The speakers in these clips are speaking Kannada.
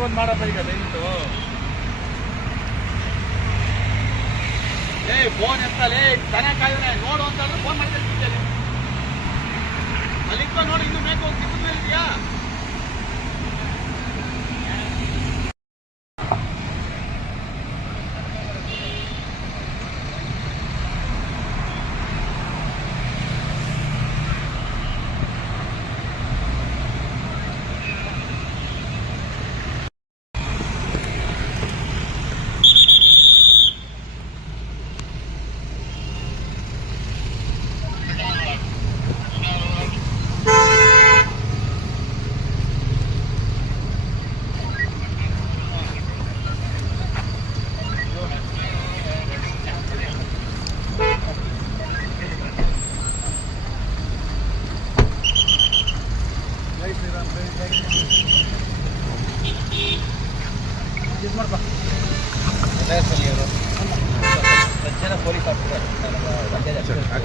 ಒಂದು ಮಾಡಪ್ಪ ಈಗ ದಯವಿಟ್ಟು. ಏ ಫೋನ್ ಎತ್ತಲೇ ದನ ಕಾಯ್ದ್ರೆ ನೋಡು ಅಂತಂದ್ರೆ ಫೋನ್ ಮಾಡ್ತಾ ಅಲ್ಲಿ ನೋಡಿ ಇನ್ನು ಮೇಕೆ ಹೋಗಿ ಕಿತ್ತದ ಮೇಲೆ ಇದೆಯಾ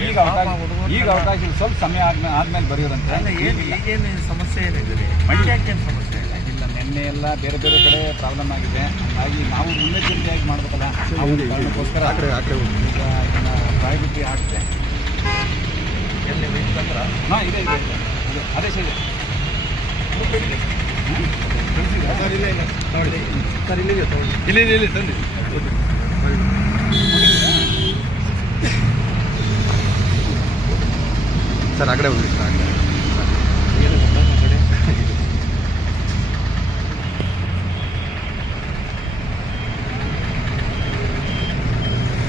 ಈಗ ಅವಕಾಶ ಈಗ ಅವಕಾಶ ಸ್ವಲ್ಪ ಸಮಯ ಆದ್ಮೇಲೆ ಆದ್ಮೇಲೆ ಏನು ಈಗೇನು ಸಮಸ್ಯೆ ಏನಿದೆ? ಮಂಡ್ಯಕ್ಕೆ ಏನು ಸಮಸ್ಯೆ ಇಲ್ಲ? ಇಲ್ಲ ನಿನ್ನೆ ಎಲ್ಲ ಬೇರೆ ಬೇರೆ ಕಡೆ ಪ್ರಾಬ್ಲಮ್ ಆಗಿದೆ. ಹಾಗಾಗಿ ನಾವು ಮುನ್ನೆಚ್ಚರಿಕೆಯಾಗಿ ಮಾಡಬೇಕಲ್ಲ. ಕಾರಣಕ್ಕೋಸ್ಕರ ಈಗ ಇದನ್ನ ಪ್ರಾಯಬಿಟ್ಟಿ ಆಗ್ತದೆ ಎಲ್ಲಿ ಬೇಕಂದ್ರೆ ಹಾಂ ಇದೆ ಇದೆ ಇದೆ. ಇದೆ. ಆದೇಶ ಇದೆ ಸರ್ ಇಲ್ಲಿ ಇಲ್ಲ. ಇಲ್ಲ ಇಲ್ಲ ತಂದೆ ಸರ್ ಆ ಕಡೆ ಹೋಗಿ ಸರ್. ಆ ಕಡೆ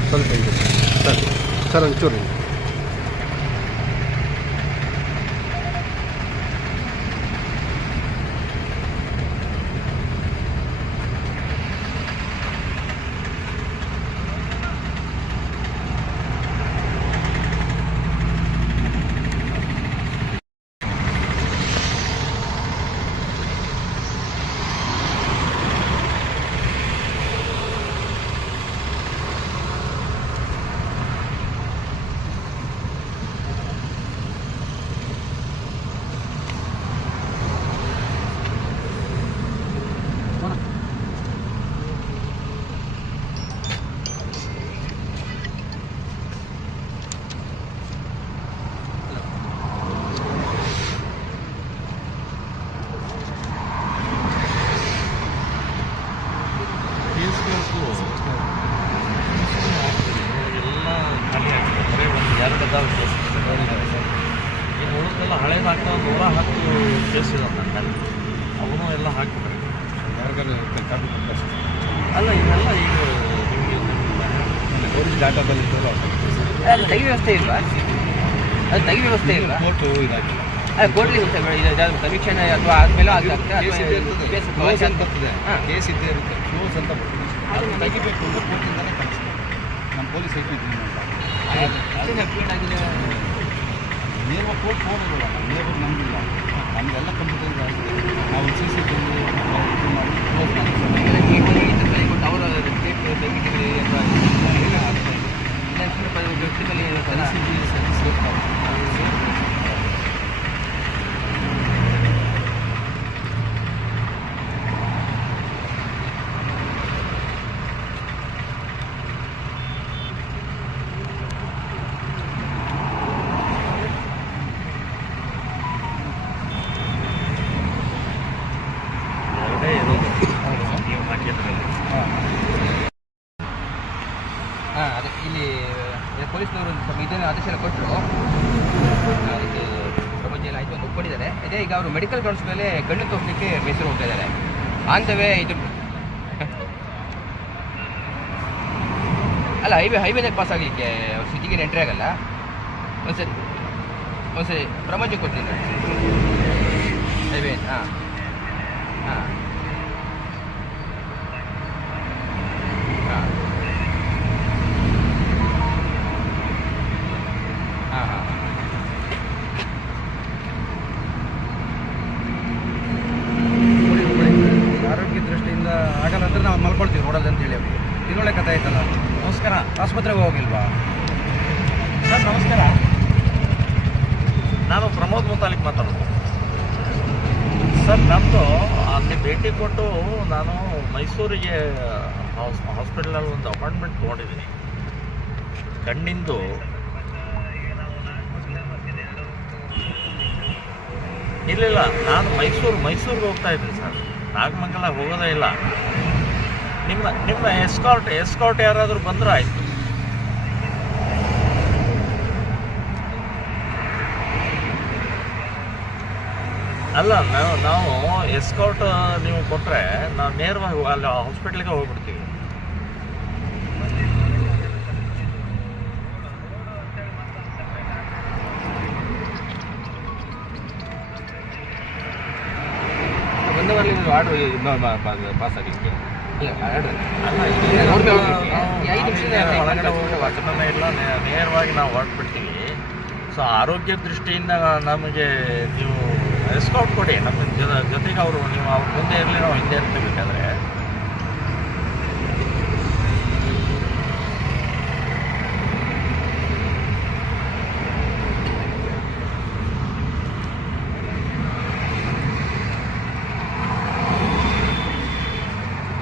ಸ್ವಲ್ಪ ಇದೆ ಸರ್ ಸರ್ ಒಂಚೂರು ಎಲ್ಲ ಖಾಲಿ ಆಗ್ತದೆ ಬರೀ ಒಂದು ಎರಡು ಕೇಸ್ ಈಗ ಉಳಿದೆಲ್ಲ ಹಳೇದಾಗ್ತಾವ ನೂರ ಹತ್ತು ಕೇಸ್ ಇದಾವೆ ನನ್ನ ಮೇಲೆ ಅವನು ಎಲ್ಲ ಹಾಕ್ಬಿಟ್ರೆ ಅಲ್ಲ ಇವೆಲ್ಲ ಈಗ ನಿಮಗೆ ಇದ್ದಲ್ಲ ಅದು ತೆಗಿ ವ್ಯವಸ್ಥೆ ಇಲ್ವಾ ಅದು ತೆಗಿ ವ್ಯವಸ್ಥೆ ಇಲ್ಲ ಕೋರ್ಟು ಇದಾಗಿಲ್ಲ ಯಾವ್ದು ಸಮೀಕ್ಷಣೆ ಅಥವಾ ಆದ್ಮೇಲೆ ಆಗ್ತದೆ ಅಂತ ಬರ್ತದೆ ಹಾಂ. ಕೇಸ್ ಇದ್ದೇ ಇರುತ್ತೆ ಕ್ಲೋಸ್ ಅಂತ ಬರ್ತದೆ ಅದು ತೆಗಿಬೇಕು ಅಂದ್ರೆ ಕೋರ್ಟಿಂದಲೇ ಕಳಿಸ್ತಾರೆ ನಮ್ಮ ಪೊಲೀಸ್ ಐಟಿ ಇದ್ದೀನಿ ಆಗಿದೆ. ನೇರ ಕೋರ್ಟ್ ಹೋಗೋದಿಲ್ಲ ನೇರ ನಮಗಿಲ್ಲ ನಮಗೆಲ್ಲ ಕಂಪ್ಯೂಟರ್ ಆಗಿದೆ ನಾವು ಸಿ ಸಿ ಟಿ ವಿ ಮಾಡಿ. ಕ್ಲೋಸ್ ಮಾಡ್ತೀವಿ ಅವರ ತೆಗಿತೀವಿ ಅಥವಾ ವ್ಯಕ್ತಿಗಳು ಇರುತ್ತಲ್ಲ ಪರಿಸ್ಥಿತಿ ಸರಿ ಸೇಫ್ ಎರಡೇ ಇರೋದು ನೀವು ಹಾಕಿದ್ರಲ್ಲಿ ಹಾಂ ಹಾಂ ಅದೇ ಇಲ್ಲಿ ಪೊಲೀಸ್ನವರು ಇದನ್ನು ಆದೇಶ ಕೊಟ್ಟರು ಇದು ಪ್ರಪಂಚ ಎಲ್ಲ ಆಯಿತು ಅಂತ ಒಪ್ಕೊಂಡಿದ್ದಾರೆ. ಅದೇ ಈಗ ಅವರು ಮೆಡಿಕಲ್ ಗ್ರೌಂಡ್ಸ್ ಮೇಲೆ ಕಣ್ಣು ತೋರಿಸಲಿಕ್ಕೆ ಮೈಸೂರು ಹೋಗ್ತಾ ಇದ್ದಾರೆ. ಆಂತವೇ ಇದು. ಅಲ್ಲ ಹೈವೇ ಹೈವೇದಾಗ ಪಾಸ್ ಆಗಲಿಕ್ಕೆ ಅವ್ರು ಸಿಟಿಗೆ ಎಂಟ್ರಿ ಆಗಲ್ಲ. ಒಂದ್ಸರಿ ಒಂದ್ಸರಿ ಪ್ರಪಂಚ ಕೊಡ್ತೀನಿ ಹೈವೇ ಹಾಂ. ಆಸ್ಪತ್ರೆಗೆ ಹೋಗಿಲ್ವಾ? ಸರ್, ನಮಸ್ಕಾರ. ನಾನು ಪ್ರಮೋದ್ ಮುತಾಲಿಕ್ ಮಾತಾಡೋದು. ಸರ್ ನಮ್ಮದು ಅಲ್ಲಿ ಭೇಟಿ ಕೊಟ್ಟು ನಾನು ಮೈಸೂರಿಗೆ ಹಾಸ್ ಹಾಸ್ಪಿಟಲಲ್ಲಿ ಒಂದು ಅಪಾಯಿಂಟ್ಮೆಂಟ್ ತೊಗೊಂಡಿದ್ದೀನಿ. ಕಣ್ಣಿಂದು. ಇಲ್ಲ ನಾನು ಮೈಸೂರು, ಮೈಸೂರಿಗೆ ಹೋಗ್ತಾ ಇದ್ದೀನಿ ಸರ್. ನಾಗಮಂಗಲ ಹೋಗೋದೇ ಇಲ್ಲ. ನಿಮ್ಮ ನಿಮ್ಮ ಎಸ್ಕಾರ್ಟ್ ಎಸ್ಕಾರ್ಟ್ ಯಾರಾದರೂ ಬಂದರೆ ಆಯಿತು. ಅಲ್ಲ ನಾವು ನಾವು ಎಸ್ಕೌಟ್ ನೀವು ಕೊಟ್ಟರೆ ನಾವು ನೇರವಾಗಿ ಅಲ್ಲಿ ಹಾಸ್ಪಿಟ್ಲಿಗೆ ಹೋಗ್ಬಿಡ್ತೀವಿ. ಆರ್ಡರ್ ಪಾಸ್ ಇಲ್ಲ ನೇರವಾಗಿ ನಾವು ಹೊರಟ್ಬಿಡ್ತೀವಿ. ಸೊ ಆರೋಗ್ಯ ದೃಷ್ಟಿಯಿಂದ ನಮಗೆ ನೀವು ಎಸ್ಕೌಟ್ ಕೊಡಿ. ನಮ್ಮ ಜೊತೆ ಜೊತೆಗೆ ಅವರು ನೀವು ಅವ್ರ ಮುಂದೆ ಇರಲಿ, ನಾವು ಹಿಂದೆ ಇರ್ತೀವಿ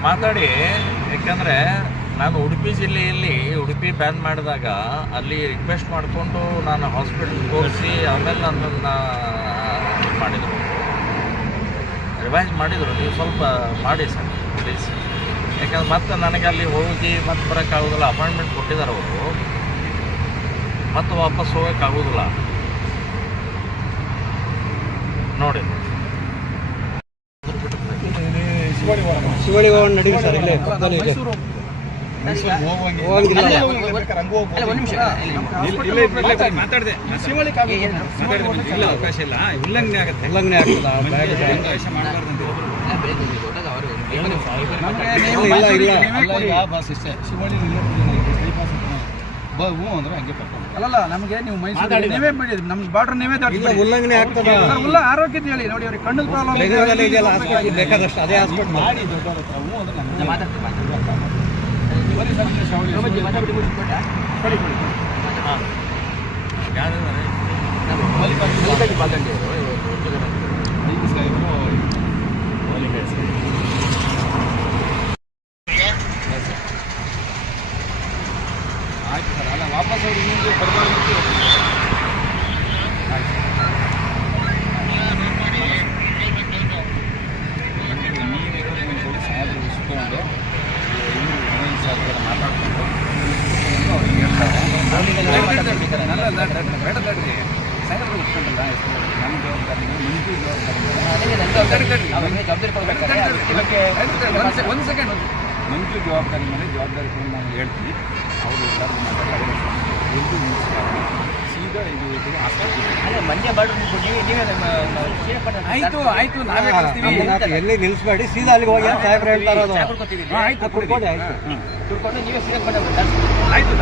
ಮಾತಾಡಿ, ಯಾಕಂದರೆ ನಾನು ಉಡುಪಿ ಜಿಲ್ಲೆಯಲ್ಲಿ ಉಡುಪಿ ಬ್ಯಾನ್ ಮಾಡಿದಾಗ ಅಲ್ಲಿ ರಿಕ್ವೆಸ್ಟ್ ಮಾಡಿಕೊಂಡು ನಾನು ಹಾಸ್ಪಿಟಲ್ ತೋರಿಸಿ ಆಮೇಲೆ ನನ್ನನ್ನು ಮಾಡಿದರು. ರಿವೈಸ್ ಮಾಡಿದರು ನೀವು ಸ್ವಲ್ಪ ಮಾಡಿ ಸರ್ ಪ್ಲೀಸ್ ಯಾಕಂದ್ರೆ ಮತ್ತೆ ನನಗೆ ಅಲ್ಲಿ ಹೋಗಿ ಮತ್ತೆ ಬರೋಕ್ಕಾಗೋದಿಲ್ಲ ಅಪಾಯಿಂಟ್ಮೆಂಟ್ ಕೊಟ್ಟಿದ್ದಾರೆ ಅವರು. ಮತ್ತೆ ವಾಪಸ್ ಹೋಗೋಕ್ಕಾಗೋದಿಲ್ಲ ನೋಡಿ. ಶಿವಳಿ ನಡೀರಿ ಸರ್ ಇಲ್ಲೇ. ಅವಕಾಶ ಇಲ್ಲ. ಉಲ್ಲಂಘನೆ ಆಗುತ್ತೆ. ಉಲ್ಲಂಘನೆ ಆಗ್ತದ. ಅಂದ್ರೆ ಹಂಗೆ ಅಲ್ಲಲ್ಲ ನಮಗೆ ನೀವು ಮೈಸೂರು ನೀವೇ ಬಿಡಿ. ನಮ್ಗೆ ಬಾರ್ಡರ್ ನೀವೇ ಉಲ್ಲಂಘನೆ ಆಗ್ತದ. ಉಲ್ಲ ಆರೋಗ್ಯದ ಹೇಳಿ. ನೋಡಿ ಅವ್ರಿಗೆ ಕಣ್ಣು ಪ್ರಾಬ್ಲಮ್ ಬೇಕಾದಷ್ಟು ಅದೇ ಹಾಸ್ಪಿಟಲ್. ಮಾಡಿ ದೊಡ್ಡವ್ರ ಹತ್ರ. ಹ್ಞೂ ಅಂದ್ರೆ ಮಲ್ಲಿಕಾರ್ಜುನ ಸಾಹೇಬರು. ಆಯ್ತು ಸರ್ ಅಲ್ಲ ವಾಪಸ್ ಅವ್ರು ನಿಮಗೆ ಬರಬಾರ್ದು ಅಂತ ಆಯ್ತು ನೀವೇ ಸಾಹೇಬರು ಇಸ್ಕೊಂಡು ಇವರು ಮಾತಾಡ್ಕೊಂಡು ಅವ್ರಿಗೆ ಹೇಳ್ತಾರೆ ಎಷ್ಟು ನಮ್ಮ ಜವಾಬ್ದಾರಿ ಜವಾಬ್ದಾರಿ. ಒಂದು ಸೆಕೆಂಡ್ ಮಂತ್ರಿ ಜವಾಬ್ದಾರಿ ಮೇಲೆ ಜವಾಬ್ದಾರಿ ನಾನು ಹೇಳ್ತೀನಿ. ಅವರು ಎಲ್ಲರೂ ಮಾತಾಡಿ ಎಲ್ದು ಸೀದಾ ಇದು ಆಸ್ಪತ್ರೆ ಮಂಡ್ಯ ಬಾರ್ಡರ್ ನೀವೇ ಆಯ್ತು ಆಯ್ತು ನಾವೇ ನಮ್ಮನ್ನ ಎಲ್ಲಿ ನಿಲ್ಲಿಸ್ಬೇಡಿ ಸೀದಾ ಅಲ್ಲಿಗೆ ಹೋಗಿ ಅಂತ ಸಾಹೇಬ್ರು ಹೇಳ್ತಾ ಇರೋದು. ಆಯ್ತು ಕೊಡ್ಬೋದು, ಆಯ್ತು. ಕುಡ್ಕೊಂಡು ನೀವೇ ಸೀರೆ ಬಂದ ಆಯ್ತು